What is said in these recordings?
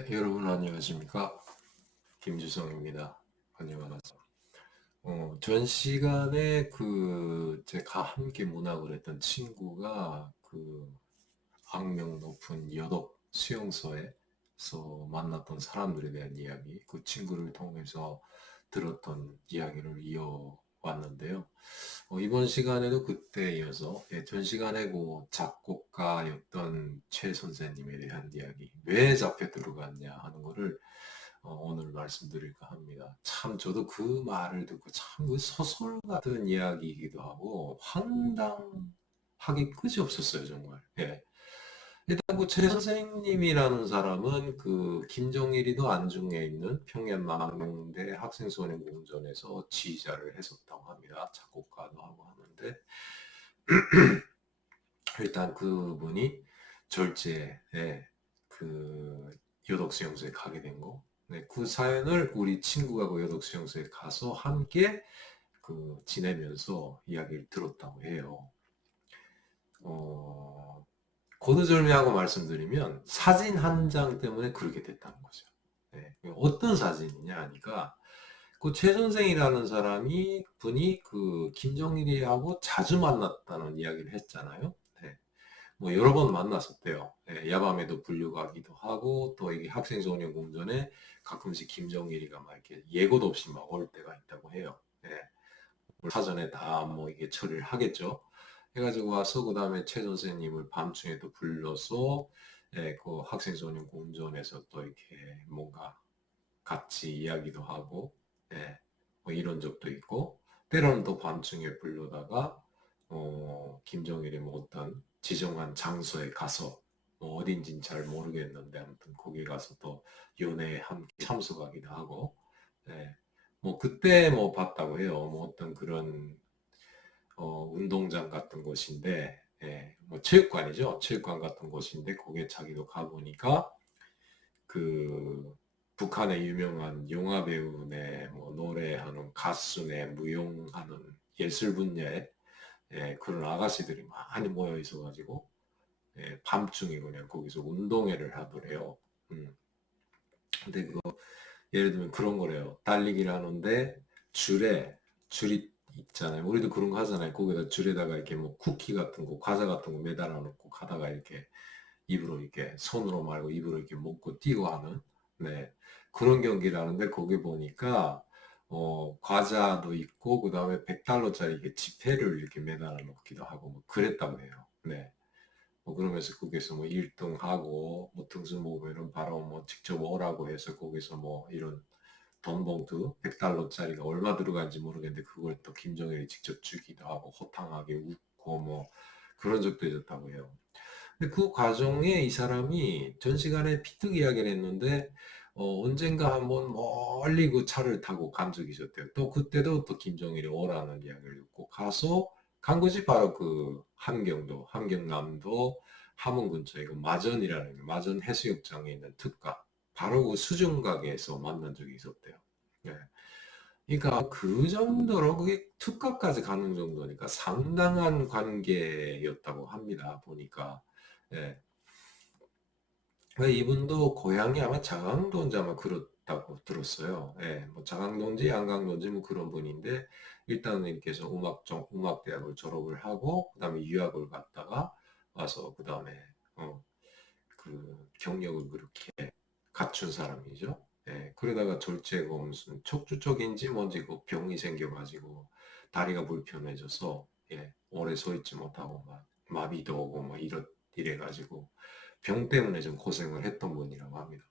네, 여러분 안녕하십니까? 김주성입니다. 안녕하세요. 전 시간에 제가 함께 문학을 했던 친구가 악명 높은 여독 수용소에서 만났던 사람들에 대한 이야기, 그 친구를 통해서 들었던 이야기를 이어왔는데요. 이번 시간에도 그때에 이어서 전 시간에 그 작곡가였던 최 선생님에 대한 이야기, 왜 잡혀 들어갔냐 하는 거를 오늘 말씀드릴까 합니다. 참 저도 그 말을 듣고 참 그 소설 같은 이야기이기도 하고 황당하기 끝이 없었어요, 정말. 예. 일단 최 선생님이라는 사람은 김정일이도 안중에 있는 평양망명대 학생소년공전에서 지휘자를 했었다고 합니다. 작곡가도 하고 하는데 일단 그분이 절제에 그 여독수용소에 가게 된 거. 네, 그 사연을 우리 친구가 그 여독수용소에 가서 함께 지내면서 이야기를 들었다고 해요. 고드절미하고 말씀드리면 사진 한 장 때문에 그렇게 됐다는 거죠. 네, 어떤 사진이냐 하니까 최 선생이라는 분이 김정일이하고 자주 만났다는 이야기를 했잖아요. 네. 뭐 여러 번 만났었대요. 예, 야밤에도 불려가기도 하고 또 이게 학생소년 공전에 가끔씩 김정일이가 막 이렇게 예고도 없이 막 올 때가 있다고 해요. 예, 사전에 다 뭐 이게 처리를 하겠죠. 해가지고 와서 그 다음에 최 선생님을 밤중에도 불러서 그 학생소년 공전에서 또 이렇게 뭔가 같이 이야기도 하고 뭐 이런 적도 있고 때로는 또 밤중에 불러다가 김정일이 뭐 어떤 지정한 장소에 가서 뭐 어딘진 잘 모르겠는데 아무튼 거기 가서 또 연회에 함께 참석하기도 하고 뭐 그때 뭐 봤다고 해요. 뭐 어떤 그런 운동장 같은 곳인데 뭐 체육관이죠. 체육관 같은 곳인데 거기에 자기도 가보니까 그 북한의 유명한 영화 배우네, 뭐 노래하는 가수네, 무용하는 예술 분야에 그런 아가씨들이 많이 모여 있어가지고 밤중에 그냥 거기서 운동회를 하더래요. 근데 예를 들면 그런 거래요. 달리기를 하는데 줄이 있잖아요. 우리도 그런 거 하잖아요. 거기다 줄에다가 이렇게 뭐 쿠키 같은 거, 과자 같은 거 매달아 놓고 가다가 이렇게 입으로 이렇게 손으로 말고 입으로 이렇게 먹고 뛰고 하는 그런 경기를 하는데 거기 보니까 과자도 있고 그다음에 100달러짜리 이게 지폐를 이렇게 매달아 놓기도 하고 뭐 그랬다고 해요. 네. 뭐 그러면서 거기서 뭐 1등하고 뭐 등수 모으면은 바로 뭐 직접 오라고 해서 거기서 뭐 이런 돈 봉투 100달러짜리가 얼마 들어간지 모르겠는데 그걸 또 김정일이 직접 주기도 하고 호탕하게 웃고 뭐 그런 적도 있었다고 해요. 근데 그 과정에 이 사람이 전 시간에 피특 이야기를 했는데 언젠가 한번 멀리 그 차를 타고 간 적이 있었대요. 또 그때도 또 김정일이 오라는 이야기를 듣고 가서 간 것이 바로 그 함경남도 함흥 근처에 그 마전이라는 마전 해수욕장에 있는 특가 바로 그 수중가게에서 만난 적이 있었대요. 예. 그러니까 그 정도로 그게 특가까지 가는 정도니까 상당한 관계였다고 합니다. 보니까. 예. 이분도 고향이 아마 자강도인지 아마 그렇다고 들었어요. 예. 뭐 자강도인지 양강도인지 뭐 그런 분인데 일단은 이렇게 해서 음악대학을 졸업을 하고 그다음에 유학을 갔다가 와서 그다음에 경력을 그렇게 갖춘 사람이죠. 예, 그러다가 졸제가 무슨 척추쪽인지 뭔지 그 병이 생겨가지고 다리가 불편해져서 오래 서 있지 못하고 막 마비도 오고 막 이래가지고 병 때문에 좀 고생을 했던 분이라고 합니다.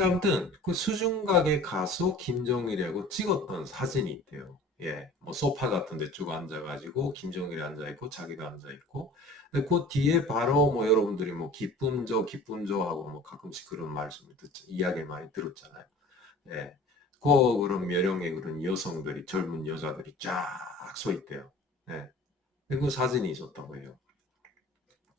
아무튼 그 수중각에 가서 김정일하고 찍었던 사진이 있대요. 예, 뭐 소파 같은 데 쭉 앉아가지고 김정일이 앉아있고 자기도 앉아있고 근데 그 뒤에 바로 뭐 여러분들이 뭐 기쁨조 하고 뭐 가끔씩 그런 이야기를 많이 들었잖아요. 예, 그런 멸령의 그런 여성들이 젊은 여자들이 쫙 서 있대요. 예, 그 사진이 있었다고 해요.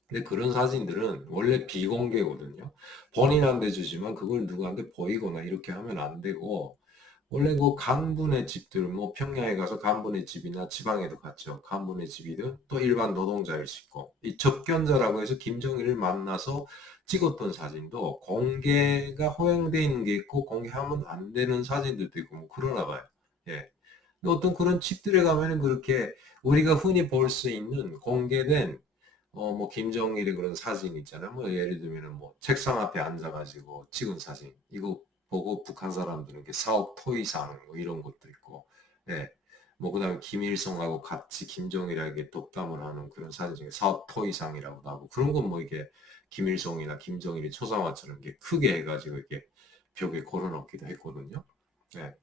근데 그런 사진들은 원래 비공개거든요. 본인한테 주지만 그걸 누구한테 보이거나 이렇게 하면 안 되고, 원래 그 간부네 집들, 뭐 평양에 가서 간부네 집이나 지방에도 갔죠. 간부네 집이든 또 일반 노동자일 수 있고, 이 접견자라고 해서 김정일을 만나서 찍었던 사진도 공개가 허용되어 있는 게 있고 공개하면 안 되는 사진들도 있고 뭐 그러나 봐요. 예. 근데 어떤 그런 집들에 가면은 그렇게 우리가 흔히 볼 수 있는 공개된 뭐 김정일의 그런 사진 있잖아요. 뭐 예를 들면은 뭐 책상 앞에 앉아가지고 찍은 사진 이거 보고 북한 사람들은 이렇게 사업 토의상 뭐 이런 것도 있고, 예. 뭐 그다음에 김일성하고 같이 김정일에게 독담을 하는 그런 사진 중에 사업 토의상이라고도 하고 그런 건 뭐 이게 김일성이나 김정일이 초상화처럼 이렇게 크게 해가지고 이렇게 벽에 걸어놓기도 했거든요. 예.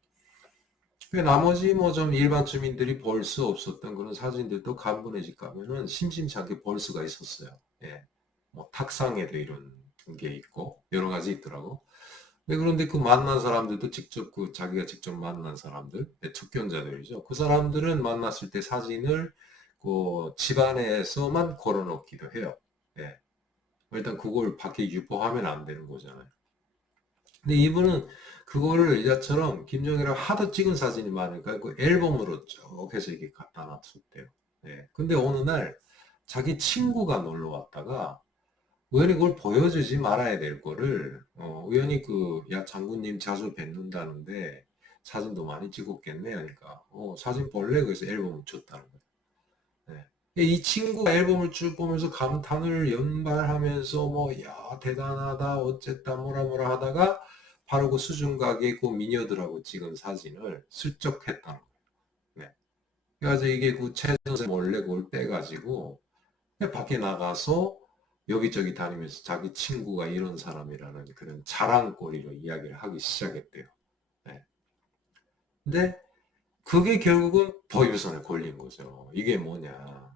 그 나머지 뭐 좀 일반 주민들이 볼 수 없었던 그런 사진들도 간부네 집 가면은 심심치 않게 볼 수가 있었어요. 예. 뭐 탁상에도 이런 게 있고 여러 가지 있더라고. 그런데 그 만난 사람들도 직접 그 자기가 직접 만난 사람들, 접견자들이죠. 그 사람들은 만났을 때 사진을 그 집안에서만 걸어놓기도 해요. 예. 일단 그걸 밖에 유포하면 안 되는 거잖아요. 근데 이분은 그거를 이자처럼 김정일하고 하도 찍은 사진이 많으니까 그 앨범으로 쭉 해서 이렇게 갖다 놨었대요. 예. 근데 어느 날 자기 친구가 놀러 왔다가 우연히 그걸 보여주지 말아야 될 거를 우연히 그 야 장군님 자주 뵙는다는데 사진도 많이 찍었겠네 하니까 사진 볼래? 그래서 앨범을 줬다는 거예요. 예. 이 친구가 앨범을 쭉 보면서 감탄을 연발하면서 뭐 야 대단하다 어쨌다 뭐라 뭐라 하다가 바로 그 수중각의 그 미녀들하고 찍은 사진을 슬쩍 했다는 거예요. 네. 그래서 이게 그 최선생 몰래 그걸 빼가지고 그냥 밖에 나가서 여기저기 다니면서 자기 친구가 이런 사람이라는 그런 자랑거리로 이야기를 하기 시작했대요. 네. 근데 그게 결국은 법유선에 걸린 거죠. 이게 뭐냐.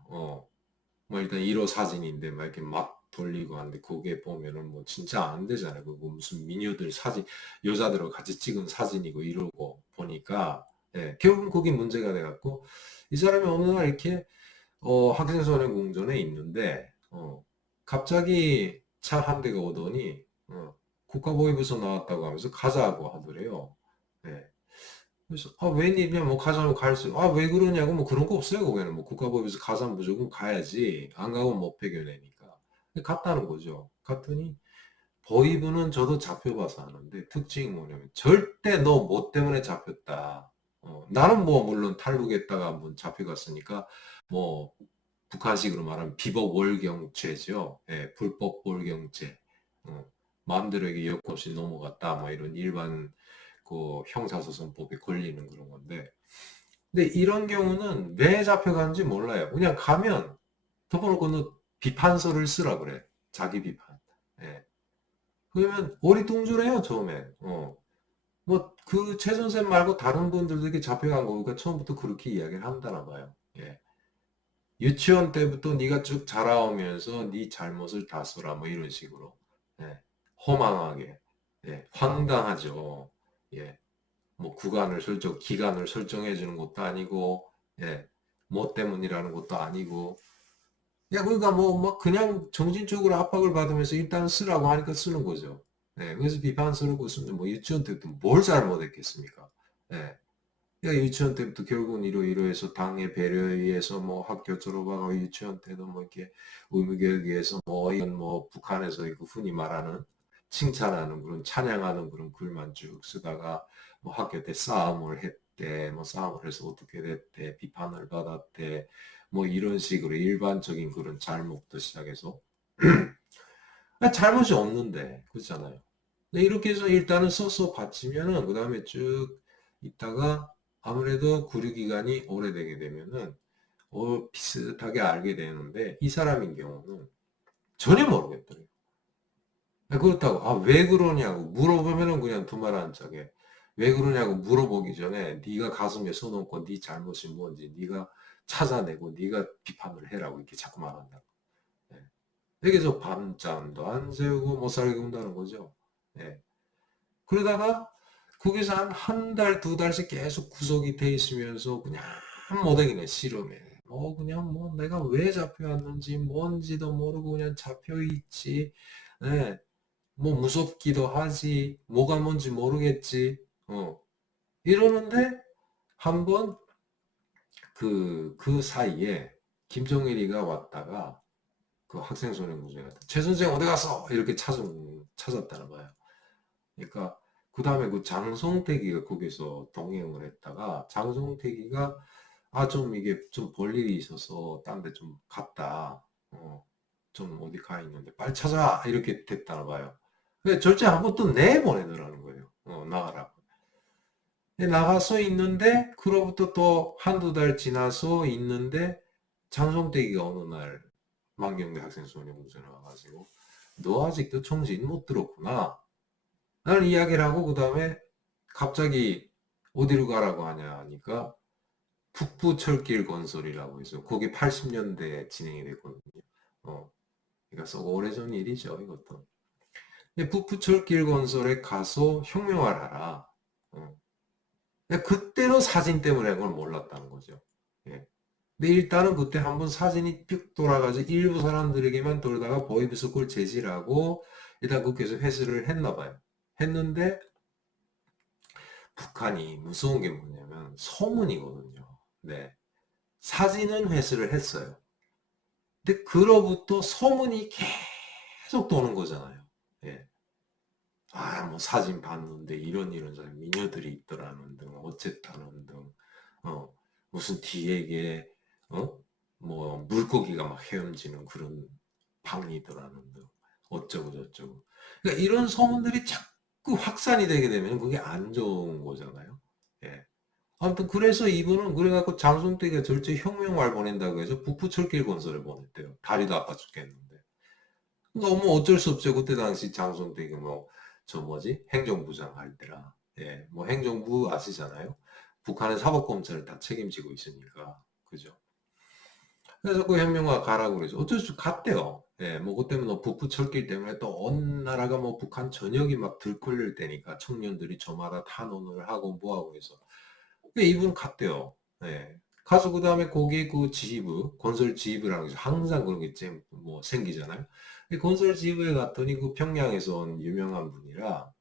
뭐 일단 1호 사진인데 막 이렇게 막 돌리고 하는데 그게 보면은 뭐 진짜 안 되잖아요. 그거 무슨 미녀들 사진, 여자들하고 같이 찍은 사진이고 이러고 보니까 예, 결국은 그게 문제가 돼갖고 이 사람이 어느 날 이렇게 학생소년공전에 있는데 갑자기 차 한 대가 오더니 국가보위부서 나왔다고 하면서 가자고 하더래요. 예. 그래서 웬일이냐 뭐 가자면 갈 수, 왜 그러냐고 뭐 그런 거 없어요. 거기는 뭐 국가법에서 가자면 무조건 가야지. 안 가고 못 배겨내니까. 갔다는 거죠. 갔더니 보이부는 저도 잡혀봐서 아는데 특징이 뭐냐면 절대 너 뭐 때문에 잡혔다. 나는 뭐 물론 탈북했다가 한번 잡혀갔으니까 뭐 북한식으로 말하면 비법 월경죄죠. 예, 불법 월경죄. 어, 마음대로 이게 여건 없이 넘어갔다. 뭐 이런 일반 그 형사소송법에 걸리는 그런 건데. 근데 이런 경우는 왜 잡혀가는지 몰라요. 그냥 가면 덮어놓고는 비판서를 쓰라 그래. 자기 비판. 예. 그러면 어리둥절해요, 처음에. 뭐, 그 최 선생 말고 다른 분들도 이렇게 잡혀간 거니까 처음부터 그렇게 이야기를 한다나 봐요. 예. 유치원 때부터 네가 쭉 자라오면서 네 잘못을 다 써라 뭐 이런 식으로 예, 허망하게 예, 황당하죠. 예, 뭐 구간을 설정, 기간을 설정해 주는 것도 아니고 예, 뭐 때문이라는 것도 아니고 야 그러니까 뭐 그냥 정신적으로 압박을 받으면서 일단 쓰라고 하니까 쓰는 거죠. 예, 그래서 비판스럽고 쓰는 뭐 유치원 때부터 뭘 잘못했겠습니까? 예. 그러니까 유치원 때부터 결국은 이러이러해서 당의 배려에 의해서 뭐 학교 졸업하고 유치원 때도 뭐 이렇게 의무교육위해서 뭐 이런 뭐 북한에서 이거 흔히 말하는 칭찬하는 그런 찬양하는 그런 글만 쭉 쓰다가 뭐 학교 때 싸움을 했대 뭐 싸움을 해서 어떻게 됐대 비판을 받았대 뭐 이런 식으로 일반적인 그런 잘못부터 시작해서 잘못이 없는데 그렇잖아요. 근데 이렇게 해서 일단은 써서 바치면은 그 다음에 쭉 있다가 아무래도 구류기간이 오래되게 되면은 비슷하게 알게 되는데 이 사람인 경우는 전혀 모르겠더래요. 그렇다고 왜 그러냐고 물어보면은 그냥 두말 안짝에 왜 그러냐고 물어보기 전에 네가 가슴에 써놓고 네 잘못이 뭔지 네가 찾아내고 네가 비판을 해라고 이렇게 자꾸 말한다. 예. 그래서 밤잠도 안 새우고 못 살게 군다는 거죠. 예. 그러다가 거기서 한 달, 두 달씩 계속 구속이 돼 있으면서 그냥 못하기네, 씨름에. 그냥 뭐 내가 왜 잡혀왔는지 뭔지도 모르고 그냥 잡혀있지. 예. 뭐 무섭기도 하지. 뭐가 뭔지 모르겠지. 이러는데 한번 그 사이에 김정일이가 왔다가 그 학생 손해공제 같은 최 선생 어디 갔어? 이렇게 찾았다는 거예요. 그러니까 그 다음에 그 장송택이가 거기서 동행을 했다가 장송택이가 좀 이게 좀 볼 일이 있어서 딴 데 좀 갔다. 좀 어디 가 있는데 빨리 찾아 이렇게 됐다나 봐요. 근데 절제 한 번 또 내보내더라는 거예요. 나가라고. 근데 나가서 있는데 그로부터 또 한두 달 지나서 있는데 장송택이가 어느 날 만경대 학생소년공전에 와가지고 너 아직도 정신 못 들었구나. 라는 이야기를 하고 그 다음에 갑자기 어디로 가라고 하냐 하니까 북부철길 건설이라고 해서 거기 80년대에 진행이 됐거든요. 그러니까 썩 오래전 일이죠, 이것도. 근데 북부철길 건설에 가서 혁명화를 하라. 어. 근데 그때는 사진 때문에 그걸 몰랐다는 거죠. 예. 근데 일단은 그때 한번 사진이 쭉 돌아가서 일부 사람들에게만 돌다가 보이브스 그걸 제지를 하고 일단 국회에서 회수를 했나 봐요. 했는데 북한이 무서운 게 뭐냐면 소문이거든요. 네. 사진은 회수를 했어요. 근데 그로부터 소문이 계속 도는 거잖아요. 예. 뭐 사진 봤는데 이런 사람 미녀들이 있더라는 등 어쨌다는 등 어, 무슨 뒤에게 어? 뭐 물고기가 막 헤엄치는 그런 방이더라는 등 어쩌고 저쩌고 그러니까 이런 소문들이 자꾸 확산이 되게 되면 그게 안 좋은 거잖아요. 예. 아무튼 그래서 이분은 그래갖고 장송택이가 절제 혁명화를 보낸다고 해서 북부철길 건설을 보냈대요. 다리도 아파 죽겠는데. 너무 어쩔 수 없죠. 그때 당시 장송택이 뭐, 저 뭐지? 행정부장 할 때라. 예, 뭐 행정부 아시잖아요. 북한의 사법검찰을 다 책임지고 있으니까. 그죠? 그래서 그 혁명화 가라고 그래서 어쩔 수 갔대요. 예, 뭐, 그 때문에 뭐 북부 철길 때문에 또 어느 나라가 뭐 북한 전역이 막 들끓을 때니까 청년들이 저마다 탄원을 하고 뭐하고 해서. 이분 갔대요. 예. 가서 그 다음에 거기 그 지휘부, 건설 지휘부라는 게 항상 그런 게 뭐 생기잖아요. 이 건설 지휘부에 갔더니 그 평양에서 온 유명한 분이라,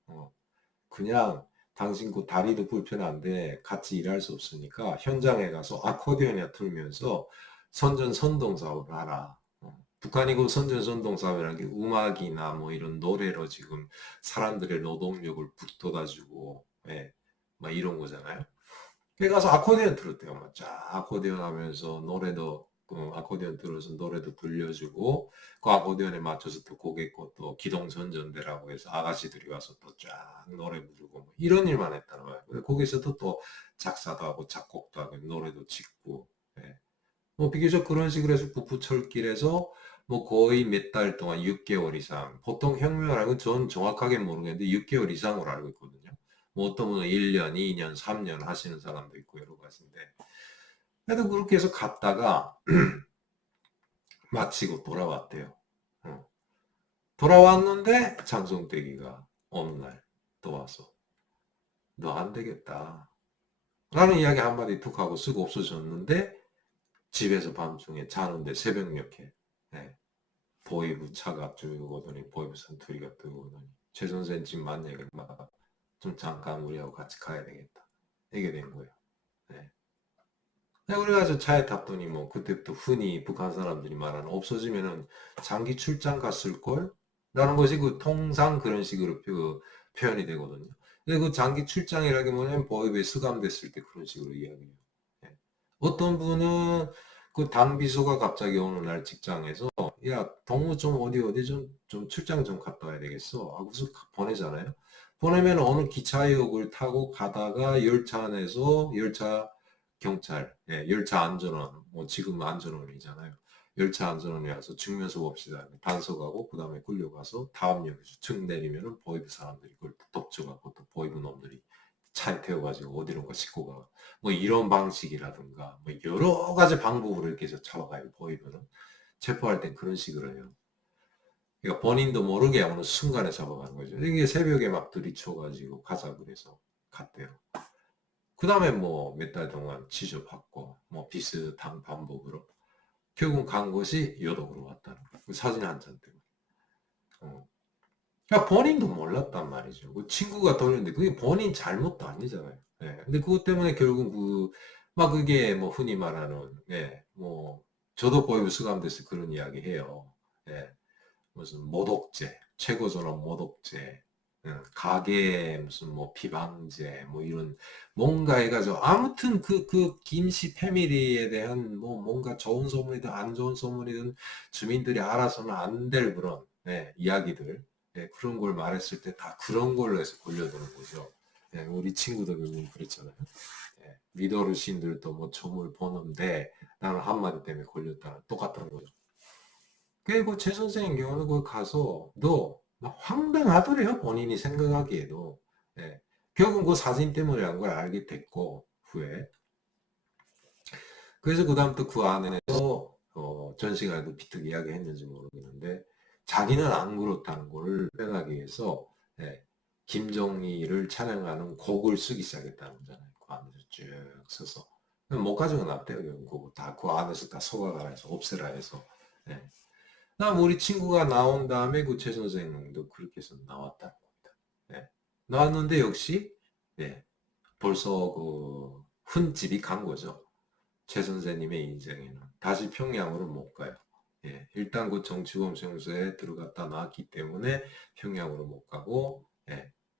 그냥 당신 그 다리도 불편한데 같이 일할 수 없으니까 현장에 가서 아코디언이나 틀면서 선전 선동 사업을 하라. 북한이 그 선전 선동 사업이라는 게 음악이나 뭐 이런 노래로 지금 사람들의 노동력을 북돋아주고, 예, 막 이런 거잖아요. 거기 가서 아코디언 들었대요. 막 쫙 아코디언 하면서 노래도 아코디언 들어서 노래도 들려주고 그 아코디언에 맞춰서 또 곡에 또 기동전전대라고 해서 아가씨들이 와서 또 쫙 노래 부르고 뭐 이런 일만 했다는 거예요. 근데 거기서도 또 작사도 하고 작곡도 하고 노래도 짓고 예. 뭐 비교적 그런 식으로 해서 북부철길에서 뭐 거의 몇 달 동안 6개월 이상 보통 혁명이라는 전 정확하게 모르겠는데 6개월 이상으로 알고 있거든요. 뭐 어떤 분은 1년, 2년, 3년 하시는 사람도 있고 여러 가지인데 그래도 그렇게 해서 갔다가 마치고 돌아왔대요. 어. 돌아왔는데 장송대기가 어느 날 또 와서 너 안 되겠다 라는 이야기 한마디 툭 하고 쓰고 없어졌는데 집에서 밤중에 자는데 새벽녘에 예. 보이브 차가 쭉 오더니 보이브 선투리가 뜨고 오더니 최 선생 집 맞냐 막 좀 잠깐 우리하고 같이 가야 되겠다 이게 된 거예요. 네. 그래가지고 차에 탔더니 뭐 그때부터 흔히 북한 사람들이 말하는 없어지면은 장기 출장 갔을 걸 라는 것이 그 통상 그런 식으로 표현이 되거든요. 근데 그 장기 출장이라는 게 뭐냐면 보이브에 수감됐을 때 그런 식으로 이야기해요. 예. 어떤 분은 그 당 비서가 갑자기 어느 날 직장에서 야 동무 좀 어디 좀 출장 좀 갔다 와야 되겠어 하고서 보내잖아요. 보내면 어느 기차역을 타고 가다가 열차 안에서 열차 경찰, 예, 열차 안전원, 뭐 지금 안전원이잖아요. 열차 안전원에 와서 증명서 봅시다. 단속하고 그 다음에 끌려가서 다음 역에서 층 내리면은 보이브 사람들이 그걸 덮쳐가고 또 보이브 놈들이 차에 태워가지고 어디론가 싣고 가. 뭐 이런 방식이라든가 뭐 여러 가지 방법으로 이렇게 해서 잡아가요. 보이브는 체포할 땐 그런 식으로 해요. 그러니까 본인도 모르게 어느 순간에 잡아가는 거죠. 이게 새벽에 막 들이쳐가지고 가자 그래서 갔대요. 그 다음에 뭐 몇 달 동안 지져받고 뭐 비슷한 방법으로 결국 간 것이 여독으로 왔다는 거예요. 그 사진 한 장 때문에. 어. 그러니까 본인도 몰랐단 말이죠. 그 친구가 돌렸는데 그게 본인 잘못도 아니잖아요. 예. 근데 그것 때문에 결국 막 그게 뭐 흔히 말하는, 뭐, 저도 보이브 수감돼서 그런 이야기 해요. 예, 무슨 모독죄, 최고존엄 모독죄, 가계 무슨 뭐 비방죄, 뭐 이런 뭔가 해가지고 아무튼 그 김씨 패밀리에 대한 뭐 뭔가 좋은 소문이든 안 좋은 소문이든 주민들이 알아서는 안 될 그런 이야기들, 그런 걸 말했을 때 다 그런 걸로 해서 걸려드는 거죠. 우리 친구도 결국 그랬잖아요. 미드 어르신들도 뭐 점을 보는데 나는 한마디 때문에 걸렸다. 똑같은 거죠. 그리고 최 선생님 경우는 거기 가서 막 황당하더래요. 본인이 생각하기에도. 예. 결국은 그 사진 때문이라는 걸 알게 됐고 후에. 그래서 그다음부터 그 안에서 전시관에도 비특 이야기했는지 모르겠는데 자기는 안 그렇다는 걸 표현하기 위해서 김정일을 찬양하는 곡을 쓰기 시작했다는 거잖아요. 그 안에서 쭉 써서. 못 가지고 났대요. 결국 다그 안에서 다 소각을 해서 없애라 해서. 예. 그다음 우리 친구가 나온 다음에 그 최 선생님도 그렇게 해서 나왔다는 겁니다. 예. 나왔는데 역시 벌써 그 흠집이 간 거죠. 최 선생님의 인생에는 다시 평양으로 못 가요. 일단 그 정치범 수용소에 들어갔다 나왔기 때문에 평양으로 못 가고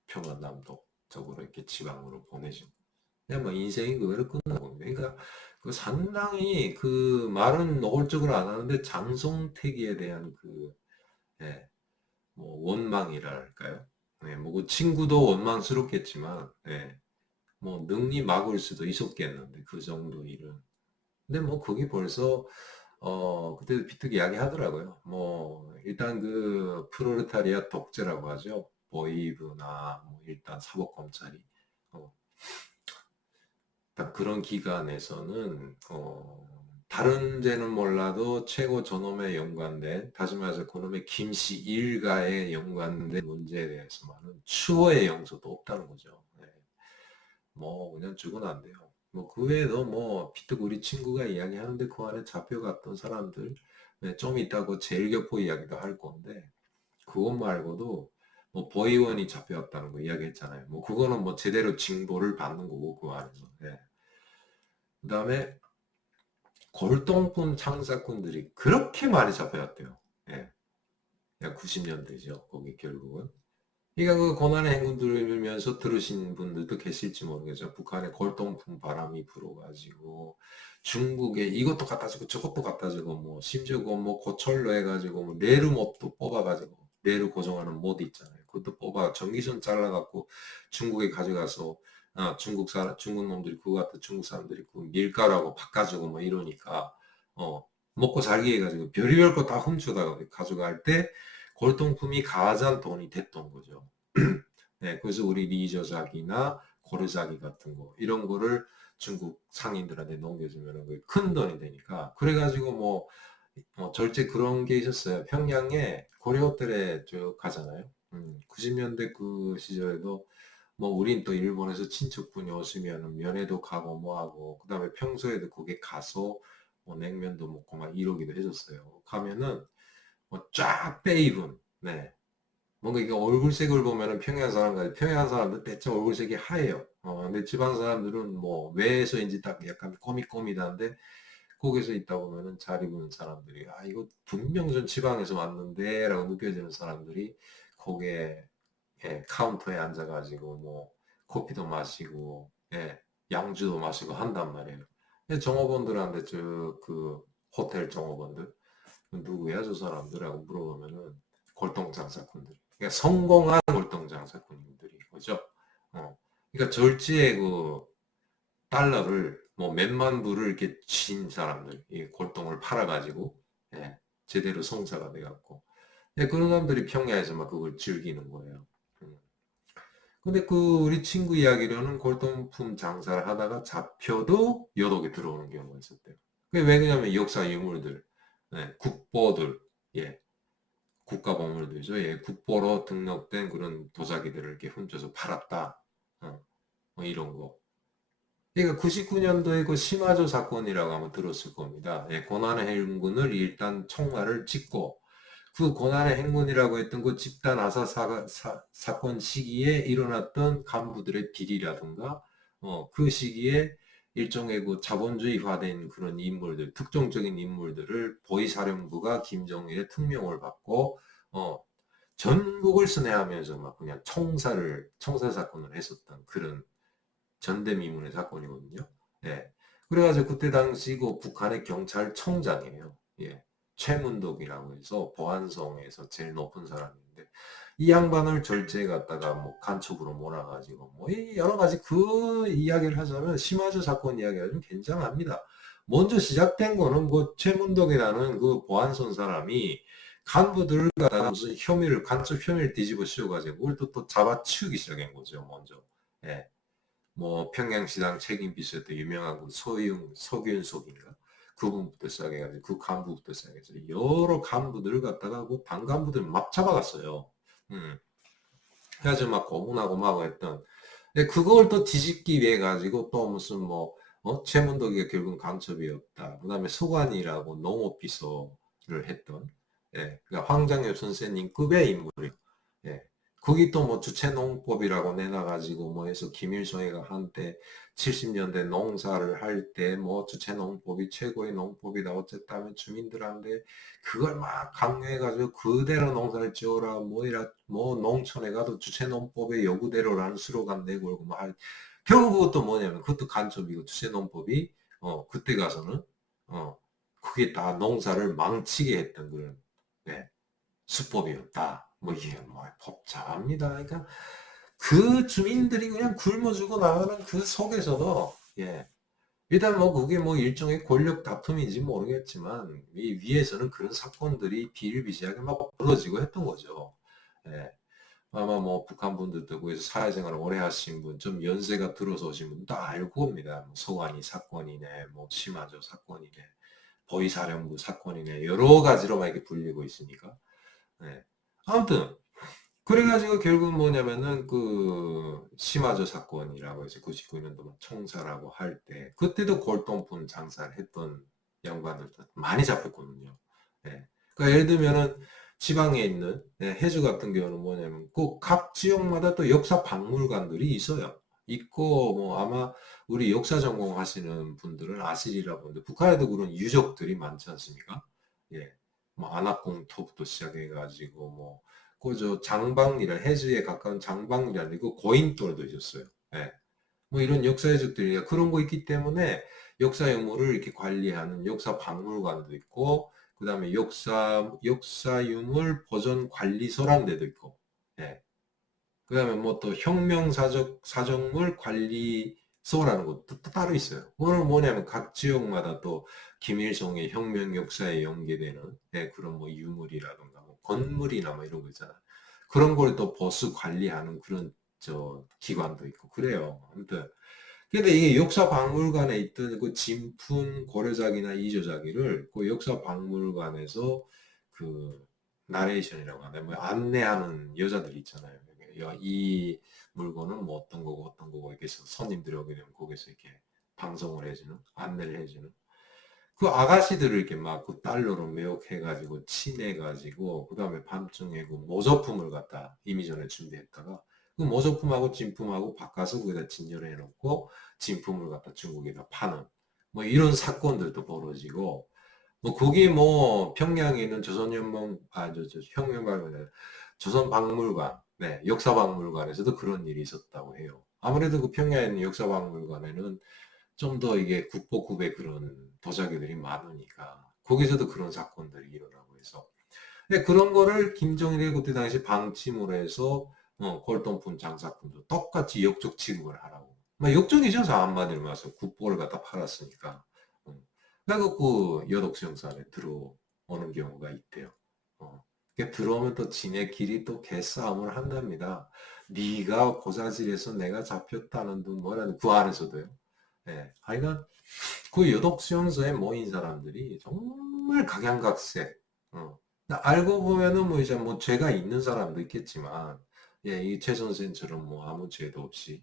평안남도 쪽으로 이렇게 지방으로 보내죠. 그냥 뭐 인생이 그대로 끝나는 겁니다. 그러니까 그 상당히 그 말은 노골적으로 안 하는데 장성택에 대한 그 예, 뭐 원망이랄까요? 뭐그 친구도 원망스럽겠지만 뭐 능히 막을 수도 있었겠는데 그 정도 일은. 근데 뭐 그게 벌써 그때도 비특이 이야기 하더라고요. 뭐 일단 그 프로레타리아 독재라고 하죠. 보이브나 뭐 일단 사법검찰이 어, 딱 그런 기관에서는 다른 데는 몰라도 최고 저놈에 연관된 다시 말해서 그놈의 김씨 일가에 연관된 문제에 대해서만은 추호의 영소도 없다는 거죠. 뭐 그냥 죽으면 안 돼요. 뭐 그 외에도 뭐 비트 우리 친구가 이야기하는데 그 안에 잡혀갔던 사람들 좀 이따고 제일교포 이야기도 할 건데 그것 말고도 뭐 보이원이 잡혀왔다는 거 이야기했잖아요. 뭐 그거는 뭐 제대로 징보를 받는 거고 그 안에서. 그다음에 골동품 창사꾼들이 그렇게 많이 잡혀왔대요. 예. 90년대죠. 거기 결국은. 그러니까 그 고난의 행군 들으면서 들으신 분들도 계실지 모르겠죠. 북한에 골동품 바람이 불어가지고 중국에 이것도 갖다 주고 저것도 갖다 주고 뭐 심지어 그뭐 고철로 해가지고 뭐 내루못도 뽑아가지고 내루 고정하는 못 있잖아요. 그것도 뽑아 전기선 잘라갖고 중국에 가져가서 중국 놈들이 그거 갖다 중국 사람들이 그 밀가루하고 바꿔주고 뭐 이러니까 먹고 살기 해가지고 별의별 거 다 훔쳐다가 가져갈 때 골동품이 가장 돈이 됐던 거죠. 그래서 우리 리저작이나 고르자기 같은 거 이런 거를 중국 상인들한테 넘겨주면 큰 돈이 되니까 그래가지고 절제 그런 게 있었어요. 평양에 고려호텔에 쭉 가잖아요. 90년대 그 시절에도 뭐 우린 또 일본에서 친척분이 오시면 면회도 가고 뭐하고 그다음에 평소에도 거기 가서 뭐 냉면도 먹고 막 이러기도 해줬어요. 가면은 뭐 쫙 빼입은 뭔가 이게 얼굴색을 보면은 평양 사람들 대체 얼굴색이 하얘요. 근데 지방 사람들은 뭐 왜해서인지 딱 약간 꼬밋꼬밋한데 거기서 있다 보면은 잘 입은 사람들이 이거 분명 전 지방에서 왔는데라고 느껴지는 사람들이 거기에 카운터에 앉아가지고 뭐 커피도 마시고 양주도 마시고 한단 말이에요. 종업원들한테 저 그 호텔 종업원들 누구야 저 사람들하고 물어보면은 골동장사꾼들. 그러니까 성공한 골동장사꾼들이 거죠. 그러니까 절지의 그 달러를 뭐 몇만 불을 이렇게 진 사람들, 이 골동을 팔아가지고 제대로 성사가 돼갖고 그런 사람들이 평야에서 막 그걸 즐기는 거예요. 근데 그 우리 친구 이야기로는 골동품 장사를 하다가 잡혀도 여독에 들어오는 경우가 있었대요. 그게 왜 그러냐면 역사 유물들, 국보들, 예, 국가보물들이죠. 국보로 등록된 그런 도자기들을 이렇게 훔쳐서 팔았다. 뭐 이런 거. 그러니까 99년도에 그 심화조 사건이라고 아마 들었을 겁니다. 고난의 행군을 일단 총알을 찍고 그 고난의 행군이라고 했던 그 집단 아사 사건 시기에 일어났던 간부들의 비리라든가 그 시기에 일종의 그 자본주의화된 그런 인물들, 특정적인 인물들을 보이사령부가 김정일의 특명을 받고 어, 전국을 순회하면서 막 그냥 총살 사건을 했었던 그런 전대미문의 사건이거든요. 예. 그래가지고 그때 당시 그 북한의 경찰청장이에요. 예. 최문독이라고 해서 보안성에서 제일 높은 사람인데 이 양반을 절제해 갖다가 뭐 간첩으로 몰아가지고 뭐 여러 가지 그 이야기를 하자면 심화주 사건 이야기가 좀 굉장합니다. 먼저 시작된 거는 뭐 최문독이라는 그 보안성 사람이 간부들 갖다가 무슨 혐의를 간첩 혐의를 뒤집어 씌워가지고 그걸 또 잡아치우기 시작한 거죠 먼저. 예. 뭐 평양시당 책임비서였던 유명한 그 서균석인가 그분부터 시작해가지고 그 간부부터 시작해서 여러 간부들을 갖다가 그 당 간부들 막 잡아갔어요. 음. 그래가지고 막 고문하고 막 했던. 근데 그걸 또 뒤집기 위해 가지고 또 무슨 뭐 최문덕이가 결국 간첩이었다. 그다음에 서관이라고 농업비서를 했던 그러니까 황장엽 선생님 급의 인물이에요. 예. 거기 또 뭐 주체농법이라고 내놔가지고 뭐 해서 김일성이가 한때 70년대 농사를 할 때 뭐 주체농법이 최고의 농법이다 어쨌다 하면 주민들한테 그걸 막 강요해가지고 그대로 농사를 지어라 뭐이라 뭐 농촌에 가도 주체농법의 요구대로라는 스로건 내고 그러고 뭐 결국 그것도 뭐냐면 그것도 간첩이고 주체농법이 그때 가서는 어 그게 다 농사를 망치게 했던 그런 네, 수법이었다. 뭐 이게 뭐 복잡합니다. 그러니까 그 주민들이 그냥 굶어 죽어 나가는 그 속에서도 일단 뭐 그게 뭐 일종의 권력 다툼인지 모르겠지만 이 위에서는 그런 사건들이 비일비재하게 막 벌어지고 했던 거죠. 예. 아마 뭐 북한 분들도 거기서 사회생활을 오래 하신 분, 좀 연세가 들어서 오신 분 다 알고 옵니다. 뭐 서관이 사건이네, 뭐 심화조 사건이네, 보이사령부 사건이네, 여러 가지로 막 이렇게 불리고 있으니까. 예. 아무튼 그래가지고 결국 뭐냐면은 그 심화조 사건이라고 해서 99년도 총살하고 할 때 그때도 골동품 장사를 했던 양반들도 많이 잡혔거든요. 예. 그러니까 예를 들면은 지방에 있는 해주 같은 경우는 뭐냐면 그 각 지역마다 또 역사 박물관들이 있어요. 있고 뭐 아마 우리 역사 전공하시는 분들은 아시리라 보는데 북한에도 그런 유적들이 많지 않습니까? 예. 뭐 안압공토부터 시작해가지고 뭐 그저 장방리라 해주에 가까운 장방리라는 그 고인돌도 있었어요. 예. 뭐 이런 역사 유적들이 그런 거 있기 때문에 역사 유물을 이렇게 관리하는 역사 박물관도 있고 그다음에 역사 유물 보존 관리소라는 데도 있고 예. 그다음에 뭐 또 사적물 관리소라는 것도 또 따로 있어요. 그거는 뭐냐면 각 지역마다 또 김일성의 혁명 역사에 연계되는 그런 뭐 유물이라든가 뭐 건물이나 뭐 이런 거 있잖아. 그런 걸 또 보수 관리하는 그런 저 기관도 있고 그래요. 아무튼 근데 이게 역사박물관에 있던 그 진품 고려작이나 이조작기를 그 역사박물관에서 그 나레이션이라고 하나 뭐 안내하는 여자들 있잖아요. 이 물건은 뭐 어떤 거고 이렇게 해서 손님들이 오게 되면 거기서 이렇게 방송을 해주는 안내를 해주는 그 아가씨들을 이렇게 막 그 달러로 매혹해가지고 친해가지고 그 다음에 밤중에 그 모조품을 갖다 이미전에 준비했다가 그 모조품하고 진품하고 바꿔서 거기다 진열해 놓고 진품을 갖다 중국에다 파는 뭐 이런 사건들도 벌어지고 뭐 거기 뭐 평양에 있는 조선연맹 혁명박물관 조선박물관 역사박물관에서도 그런 일이 있었다고 해요. 아무래도 그 평양에 있는 역사박물관에는 좀 더 이게 국보급의 그런 도자기들이 많으니까 거기서도 그런 사건들이 일어나고 해서 근데 그런 거를 김정일이 그때 당시 방침으로 해서 골동품 장사꾼도 똑같이 역적 취급을 하라고 막 역적이죠 한마디로 말해서 국보를 갖다 팔았으니까 그래갖고 여독수용사 안에 들어오는 경우가 있대요. 들어오면 또 지네 길이 또 개싸움을 한답니다. 네가 고자질에서 내가 잡혔다는 둥 뭐라는 그 안에서도요. 하여간 그 여독수용소에 모인 사람들이 정말 각양각색. 알고 보면은 뭐 이제 뭐 죄가 있는 사람도 있겠지만, 이 최 선생처럼 뭐 아무 죄도 없이.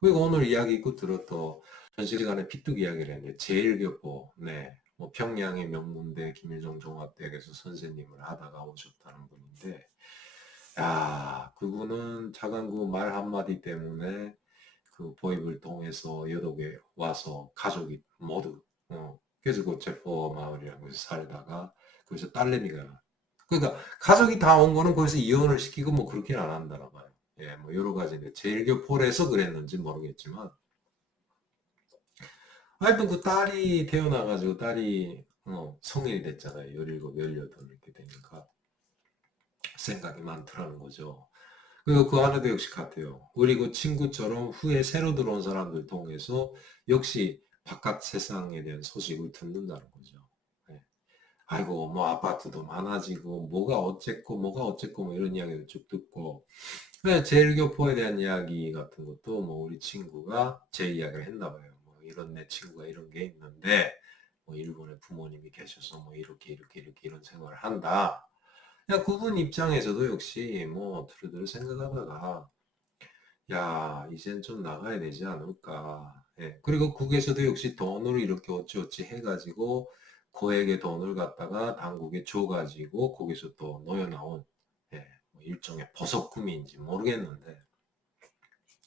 그리고 오늘 이야기 있고 들었던 전 시간에 피뚝 이야기를 했는데 제일교포, 뭐 평양의 명문대 김일성 종합대학에서 선생님을 하다가 오셨다는 분인데, 야, 그분은 자간 그 말 한마디 때문에 그 보입을 통해서 여독에 와서 가족이 모두 그래서 그 제포 마을이라는 곳에 살다가 거기서 딸내미가 그러니까 가족이 다 온 거는 거기서 이혼을 시키고 뭐 그렇게는 안 한다나 봐요. 예, 뭐 여러 가지 제일교 폴에서 그랬는지 모르겠지만 하여튼 그 딸이 태어나가지고 딸이 성인이 됐잖아요. 17, 18 이렇게 되니까 생각이 많더라는 거죠. 그리고 그 안에도 역시 같아요. 그리고 친구처럼 후에 새로 들어온 사람들 통해서 역시 바깥 세상에 대한 소식을 듣는다는 거죠. 예. 아이고, 뭐 아파트도 많아지고, 뭐가 어쨌고, 뭐 이런 이야기를 쭉 듣고, 제일교포에 대한 이야기 같은 것도 뭐 우리 친구가 제 이야기를 했나 봐요. 뭐 이런 내 친구가 이런 게 있는데, 뭐 일본에 부모님이 계셔서 뭐 이렇게 이런 생활을 한다. 야, 그분 입장에서도 역시 뭐 두루두루 생각하다가 야, 이젠 좀 나가야 되지 않을까. 예. 그리고 국에서도 역시 돈을 이렇게 어찌어찌 해가지고 거액의 돈을 갖다가 당국에 줘가지고 거기서 또 놓여나온 예, 뭐 일종의 버섯금인지 모르겠는데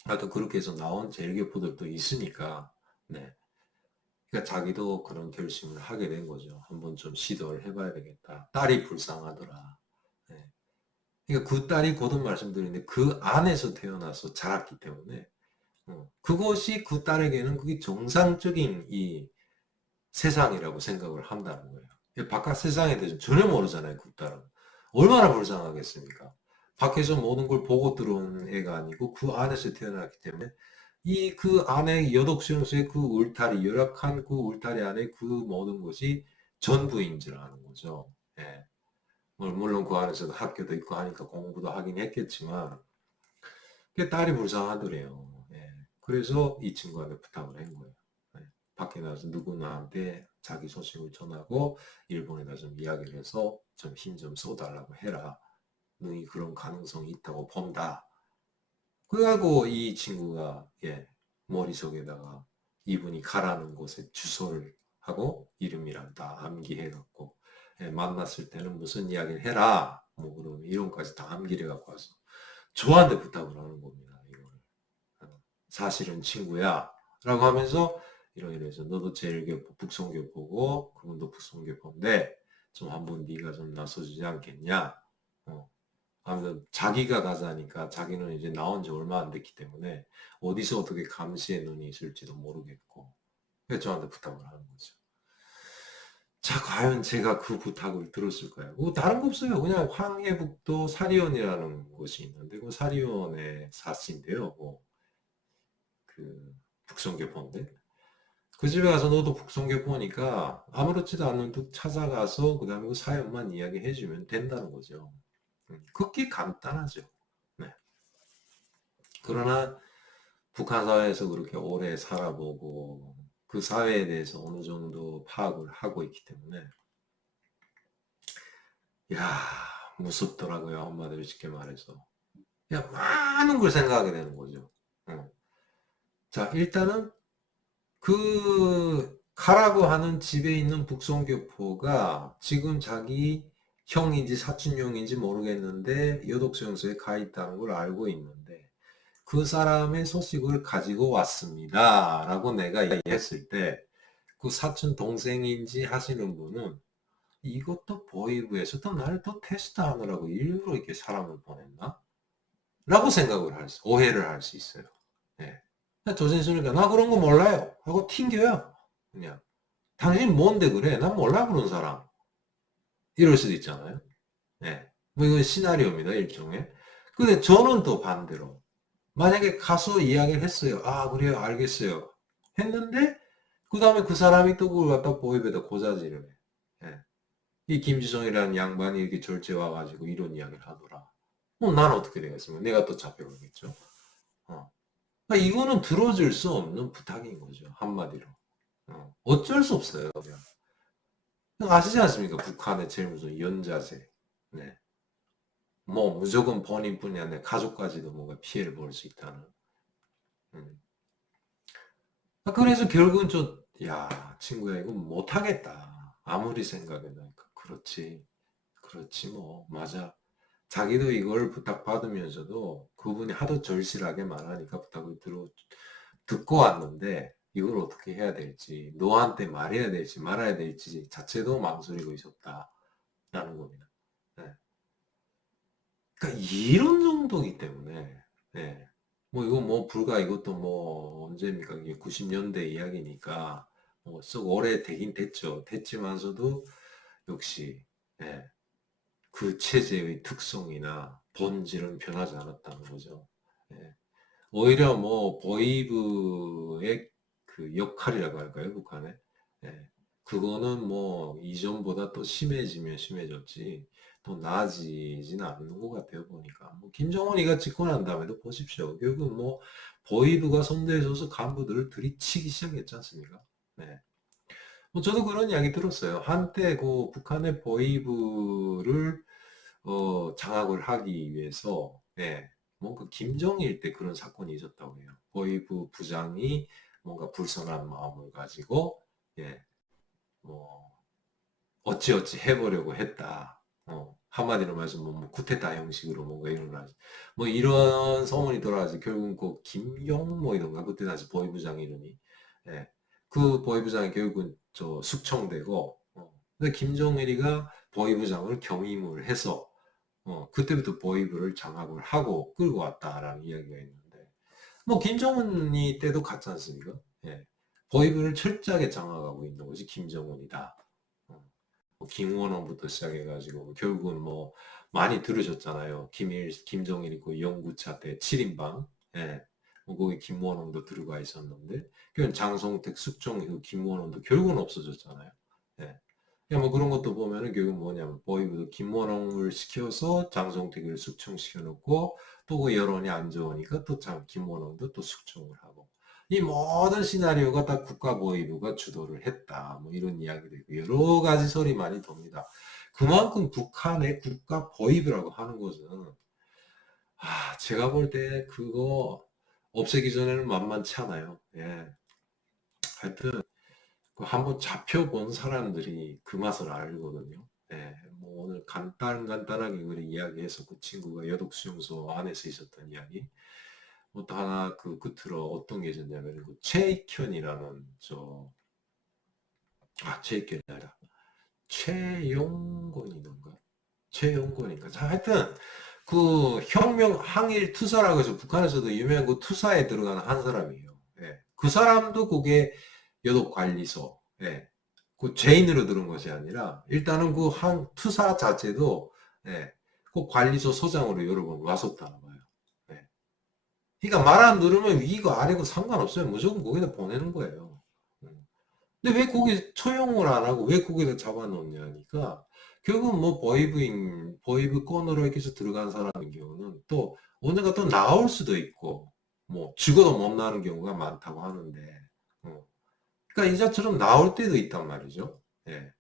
하여튼 그렇게 해서 나온 제일교포들도 있으니까 네. 그러니까 자기도 그런 결심을 하게 된 거죠. 한번 좀 시도를 해봐야 되겠다. 딸이 불쌍하더라. 예. 그러니까 그 딸이 거듭 말씀드리는데 그 안에서 태어나서 자랐기 때문에 그것이 그 딸에게는 그게 정상적인 이 세상이라고 생각을 한다는 거예요. 바깥 세상에 대해서 전혀 모르잖아요, 그 딸은. 얼마나 불쌍하겠습니까? 밖에서 모든 걸 보고 들어온 애가 아니고 그 안에서 태어났기 때문에 이 그 안에 여독수용소의 그 울타리, 열악한 그 울타리 안에 그 모든 것이 전부인 줄 아는 거죠. 예. 물론 그 안에서도 학교도 있고 하니까 공부도 하긴 했겠지만 그 딸이 불쌍하더래요. 예. 그래서 이 친구한테 부탁을 한 거예요. 예. 밖에 나가서 누구나한테 자기 소식을 전하고 일본에다 좀 이야기를 해서 좀 힘 좀 써달라고 해라. 너희 그런 가능성이 있다고 본다. 그래가지고 이 친구가 예, 머릿속에다가 이분이 가라는 곳에 주소를 하고 이름이랑 다 암기해갖고 예, 만났을 때는 무슨 이야기를 해라. 뭐 그러면 이름까지 다 암기를 해갖고 와서 저한테 부탁을 하는 겁니다. 이거를. 사실은 친구야. 라고 하면서 이러이러해서 너도 제일교포 북송교포고 그분도 북송교포인데 좀 한번 네가 좀 나서주지 않겠냐. 어. 아무튼 자기가 가자니까 자기는 이제 나온 지 얼마 안 됐기 때문에 어디서 어떻게 감시의 눈이 있을지도 모르겠고 그래서 저한테 부탁을 하는 거죠. 자, 과연 제가 그 부탁을 들었을까요? 뭐 다른 거 없어요. 그냥 황해북도 사리원이라는 곳이 있는데 그 사리원의 사씨인데요. 뭐 그 북성교포인데 그 집에 가서 너도 북성교포니까 아무렇지도 않은 듯 찾아가서 그 다음에 그 사연만 이야기해주면 된다는 거죠. 그게 간단하죠. 네. 그러나 북한 사회에서 그렇게 오래 살아보고 그 사회에 대해서 어느 정도 파악을 하고 있기 때문에 야 무섭더라고요. 한마디로 쉽게 말해서. 그냥 많은 걸 생각하게 되는 거죠. 자 일단은 그 가라고 하는 집에 있는 북송교포가 지금 자기 형인지 사촌형인지 모르겠는데 여독수용소에 가 있다는 걸 알고 있는데 그 사람의 소식을 가지고 왔습니다. 라고 내가 얘기했을 때 그 사촌 동생인지 하시는 분은 이것도 보이부에서 또 나를 또 테스트하느라고 일부러 이렇게 사람을 보냈나? 라고 생각을 오해를 할 수 있어요. 예. 조선수니까 나 그런 거 몰라요. 하고 튕겨요. 그냥. 당신 뭔데 그래? 난 몰라 그런 사람. 이럴 수도 있잖아요. 예. 뭐 이건 시나리오입니다. 일종의. 근데 저는 또 반대로 만약에 가서 이야기를 했어요. 아 그래요 알겠어요. 했는데 그 다음에 그 사람이 또 그걸 갖다 보입에다 고자질을 해. 예. 이 김지성이라는 양반이 이렇게 절제 와가지고 이런 이야기를 하더라. 난 어떻게 되겠습니까? 내가 또 잡혀가겠죠. 그러니까 이거는 들어줄 수 없는 부탁인 거죠. 한마디로. 어쩔 수 없어요. 그냥. 아시지 않습니까? 북한의 제일 무슨 연자제. 네. 뭐 무조건 본인뿐이 아니라 가족까지도 뭔가 피해를 볼 수 있다는. 음. 그래서 결국은 야, 친구야, 이거 못하겠다. 아무리 생각해도. 그렇지. 그렇지, 뭐. 맞아. 자기도 이걸 부탁받으면서도 그분이 하도 절실하게 말하니까 부탁을 듣고 왔는데 이걸 어떻게 해야 될지, 너한테 말해야 될지 말아야 될지 자체도 망설이고 있었다라는 겁니다. 네. 그러니까 이런 정도이기 때문에, 네. 뭐 이거 뭐 불과 이것도 뭐 언제입니까? 이게 90년대 이야기니까 뭐 썩 오래 되긴 됐죠. 됐지만서도 역시, 예, 그 체제의 특성이나 본질은 변하지 않았다는 거죠. 예. 오히려 뭐 보이브의 그 역할이라고 할까요, 북한에? 예. 그거는 뭐 이전보다 또 심해지면 심해졌지 또 나아지지는 않는 것 같아요, 보니까. 뭐 김정은이가 집권한 다음에도 보십시오. 결국 뭐 보이브가 선대에 서서 간부들을 들이치기 시작했지 않습니까? 네. 뭐 저도 그런 이야기 들었어요. 한때 그 북한의 보이브를 장악을 하기 위해서, 예, 뭔가 김정일 때 그런 사건이 있었다고 해요. 보이부 부장이 뭔가 불선한 마음을 가지고, 예, 뭐, 어찌어찌 해보려고 했다. 한마디로 말해서 뭐 쿠데타 형식으로 뭔가 일어나지. 뭐 이런 소문이 돌아가지. 결국은 그 김용모이던가 그때 당시 보이부장 이름이. 예. 그 보이부장이 결국은 저 숙청되고, 근데 김정일이가 보이부장을 겸임을 해서 그때부터 보이부를 장악을 하고 끌고 왔다라는 이야기가 있는데, 뭐, 김정은이 때도 같지 않습니까? 예. 보이부를 철저하게 장악하고 있는 것이 김정은이다. 뭐 김원원부터 시작해가지고, 결국은 뭐, 많이 들으셨잖아요. 김정일이 그 영구차 때 7인방, 예. 뭐, 거기 김원원도 들어가 있었는데, 그 장성택, 숙종이고 김원원도 결국은 없어졌잖아요. 예. 그러니까 뭐 그런 것도 보면은 결국 뭐냐면 보이브도 김원홍을 시켜서 장성택을 숙청시켜 놓고 또 그 여론이 안 좋으니까 또 김원홍도 또 숙청을 하고 이 모든 시나리오가 다 국가 보이브가 주도를 했다. 뭐 이런 이야기도 있고 여러 가지 설이 많이 돕니다. 그만큼 북한의 국가 보이브라고 하는 것은 제가 볼 때 그거 없애기 전에는 만만치 않아요. 예. 하여튼 그 한번 잡혀본 사람들이 그 맛을 알거든요. 예, 뭐 오늘 간단하게 그래 이야기해서 그 친구가 여독 수용소 안에서 있었던 이야기. 뭐 또 하나 그 끝으로 어떤 게 있었냐면 그 최익현이라는 최익현이 아니라 최용건이던가 최용건인가. 자, 하여튼 그 혁명 항일 투사라고 해서 북한에서도 유명한 그 투사에 들어가는 한 사람이에요. 예. 그 사람도 그게 여독 관리소. 예. 그 죄인으로 들은 것이 아니라 일단은 그 한 투사 자체도 예. 그 관리소 소장으로 여러 번 왔었다는 거예요. 예. 그러니까 말 안 들으면 위고 아래고 상관없어요. 무조건 거기다 보내는 거예요. 근데 왜 거기 처용을 안 하고 왜 거기다 잡아놓냐니까 결국 뭐 보이브권으로 이렇게 해서 들어간 사람인 경우는 또 언젠가 또 나올 수도 있고 뭐 죽어도 못 나는 경우가 많다고 하는데 어. 그러니까 이자처럼 나올 때도 있단 말이죠. 예.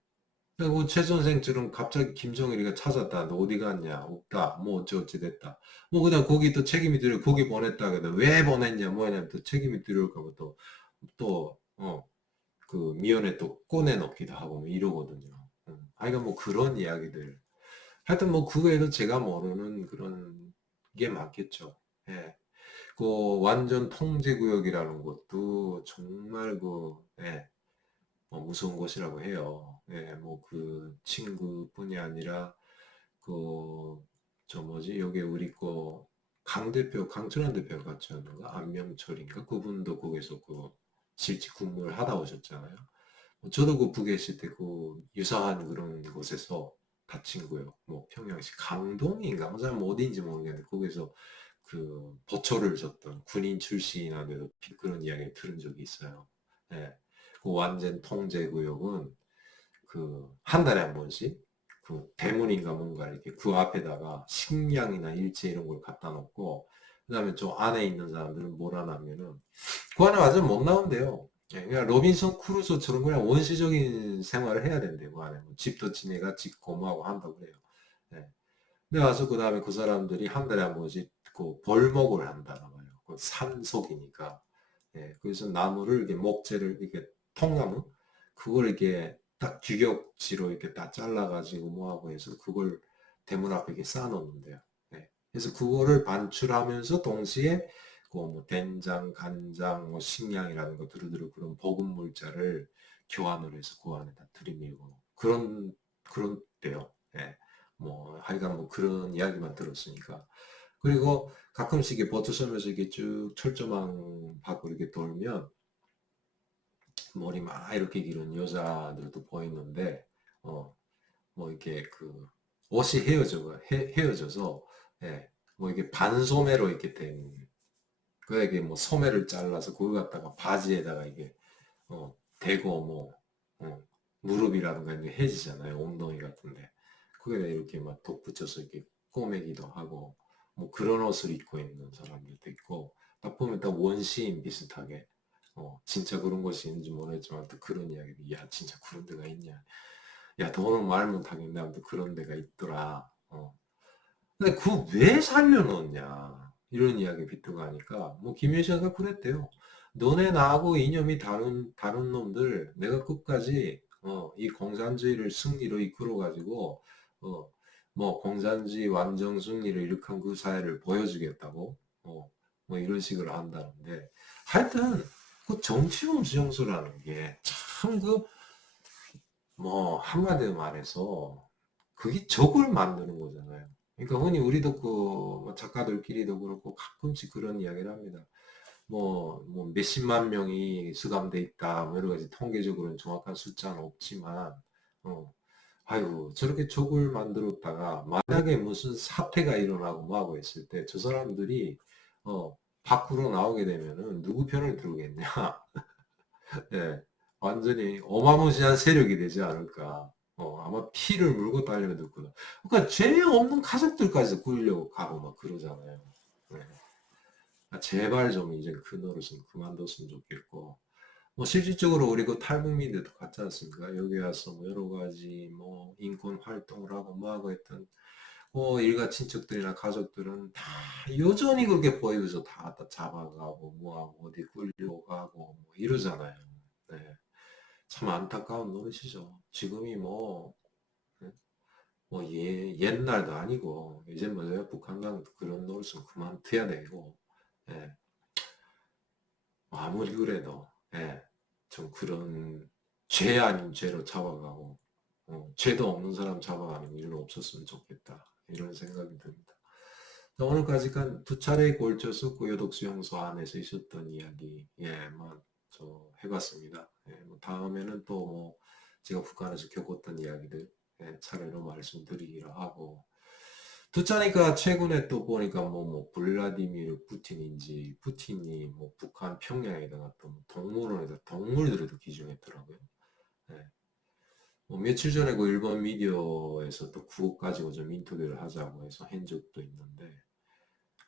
그리고 최 선생처럼 갑자기 김정일이가 찾았다. 너 어디 갔냐? 없다. 뭐 어찌어찌 됐다. 뭐 그냥 거기 또 책임이 들어 거기 보냈다. 그래. 왜 보냈냐? 뭐냐? 또 책임이 들어올까 봐 그 미연에 또 꺼내 넣기도 하고 뭐 이러거든요. 하여간 뭐 그런 이야기들. 하여튼 뭐 그 외에도 제가 모르는 그런 게 많겠죠. 예. 그 완전 통제구역이라는 것도 정말 무서운 것이라고 해요. 예, 뭐 그 친구뿐이 아니라 여기 우리 강철환 대표 같지 않은가? 안명철인가? 그분도 거기서 실직 근무를 하다 오셨잖아요. 저도 그 북에 있을 때 그 유사한 그런 곳에서 다친 거예요. 뭐 평양시 강동인가 뭐 어디인지 모르겠는데 거기서 그 보초를 줬던 군인 출신인데도 그런 이야기를 들은 적이 있어요. 예. 그 완전 통제 구역은 그 한 달에 한 번씩 그 대문인가 뭔가 이렇게 그 앞에다가 식량이나 일체 이런 걸 갖다 놓고 그다음에 저 안에 있는 사람들은 몰아나면은 그 안에 완전 못 나온대요. 예, 그냥 로빈son 크루소처럼 그냥 원시적인 생활을 해야 된대요. 그 안에 뭐 집도 지네가 짓고 뭐하고 한다고 그래요. 예. 근데 와서 그 다음에 그 사람들이 한 달에 한 번씩 그 벌목을 한다는 거예요. 그 산속이니까. 예. 그래서 나무를 이렇게 목재를 이렇게 통나무 그걸 이렇게 딱 규격지로 이렇게 딱 잘라가지고 뭐하고 해서 그걸 대문 앞에 이렇게 쌓아놓는데요. 예. 그래서 그거를 반출하면서 동시에 있고 뭐 된장, 간장, 뭐 식량이라는 거 두루두루 그런 보급 물자를 교환을 해서 그 안에다 들이밀고 그런 때요. 예. 뭐 하여간 뭐 그런 이야기만 들었으니까. 그리고 가끔씩 이게 보트 서면서 이게 쭉 철조망 밖으로 이렇게 돌면 머리 막 이렇게 기른 여자들도 보이는데 뭐 이렇게 그 옷이 헤어져서 예, 뭐 이게 반소매로 이렇게 된 그에게 뭐 소매를 잘라서 그걸 갖다가 바지에다가 이게 대고 뭐 무릎이라든가 이게 해지잖아요. 엉덩이 같은데 거기다 이렇게 막 덧 붙여서 이렇게 꼬매기도 하고 뭐 그런 옷을 입고 있는 사람들도 있고 딱 보면 딱 원시인 비슷하게 진짜 그런 것이 있는지 모르겠지만 또 그런 이야기도 야 진짜 그런 데가 있냐 야 너는 말 못하겠네 아무튼 그런 데가 있더라 근데 그거 왜 살려놓냐 이런 이야기 비트가 하니까 뭐 김혜수가 그랬대요. 너네 나하고 이념이 다른 놈들 내가 끝까지 이 공산주의를 승리로 이끌어 가지고 뭐 공산주의 완전 승리를 일으킨 그 사회를 보여주겠다고 뭐 이런 식으로 한다는데 하여튼 그 정치범 수용소라는 게 참 그 뭐 한마디로 말해서 그게 적을 만드는 거잖아요. 그러니까 흔히 우리도 그뭐 작가들끼리도 그렇고 가끔씩 그런 이야기를 합니다. 뭐 몇십만 명이 수감돼 있다, 뭐 여러 가지 통계적으로는 정확한 숫자는 없지만, 아이고 저렇게 적을 만들었다가 만약에 무슨 사태가 일어나고 뭐하고 했을 때 저 사람들이 밖으로 나오게 되면은 누구 편을 들겠냐? 예, 완전히 어마무시한 세력이 되지 않을까. 아마 피를 물고 달려들거든. 그러니까 죄 없는 가족들까지 구이려고 가고 막 그러잖아요. 네. 아, 제발 좀 이제 그 노릇은 그만뒀으면 좋겠고. 뭐 실질적으로 우리 그 탈북민들도 같지 않습니까? 여기 와서 뭐 여러 가지 뭐 인권 활동을 하고 뭐 하고 했던 일가 친척들이나 가족들은 다 여전히 그렇게 보이면서 다 갖다 잡아가고 뭐하고 어디 끌려가고 뭐 이러잖아요. 네. 참 안타까운 노릇이죠. 지금이 뭐, 예? 뭐, 옛날도 아니고, 이제 뭐, 북한 간 그런 노릇은 그만둬야 되고, 예. 아무리 그래도, 예. 좀 그런 죄 아닌 죄로 잡아가고, 죄도 없는 사람 잡아가는 일은 없었으면 좋겠다. 이런 생각이 듭니다. 오늘까지 두 차례에 걸쳐서 고요독 수용소 안에서 있었던 이야기, 예, 뭐, 해봤습니다. 예, 뭐 다음에는 또 뭐, 제가 북한에서 겪었던 이야기들, 예, 차례로 말씀드리기로 하고, 듣자니까 최근에 또 보니까 블라디미르 푸틴인지, 푸틴이 뭐 북한 평양에다가 또 동물원에다 동물들에도 기증했더라고요. 예. 뭐 며칠 전에 그 일본 미디어에서 또 그것 가지고 좀 인터뷰를 하자고 해서 한 적도 있는데,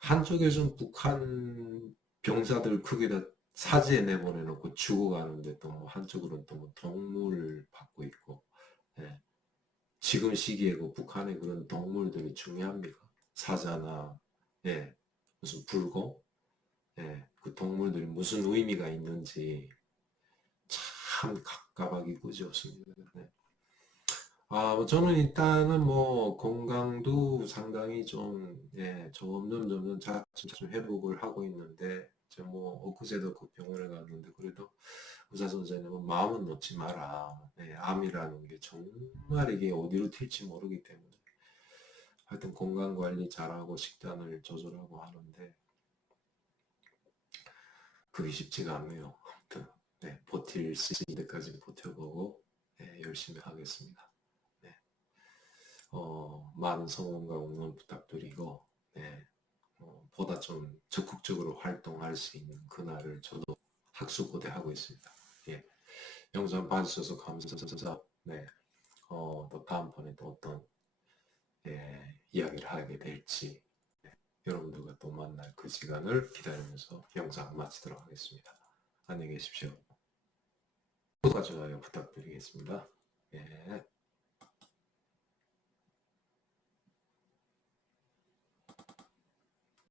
한쪽에서는 북한 병사들 크게다 사지에 내보내놓고 죽어가는데 또 뭐 한쪽으로는 또 뭐 동물 받고 있고 예. 지금 시기에 그 북한의 그런 동물들이 중요합니까? 사자나 예. 무슨 불고 예. 그 동물들이 무슨 의미가 있는지 참 갑갑하기 그지없습니다. 네. 뭐 저는 일단은 뭐 건강도 상당히 좀, 예, 점점 차츰 회복을 하고 있는데, 저 뭐 엊그제도 그 병원에 갔는데, 그래도 의사 선생님은 마음은 놓지 마라. 예, 암이라는 게 정말 이게 어디로 튈지 모르기 때문에. 하여튼 건강 관리 잘하고 식단을 조절하고 하는데, 그게 쉽지가 않네요. 아무튼, 네, 버틸 수 있는 데까지 버텨보고, 예, 열심히 하겠습니다. 네. 많은 성원과 응원 부탁드리고, 네, 보다 좀 적극적으로 활동할 수 있는 그날을 저도 학수고대하고 있습니다. 예, 영상 봐주셔서 감사합니다. 네, 또 다음번에 또 어떤 이야기를 하게 될지 여러분들과 또 만날 그 시간을 기다리면서 영상 마치도록 하겠습니다. 안녕히 계십시오. 구독과 좋아요 부탁드리겠습니다. 예.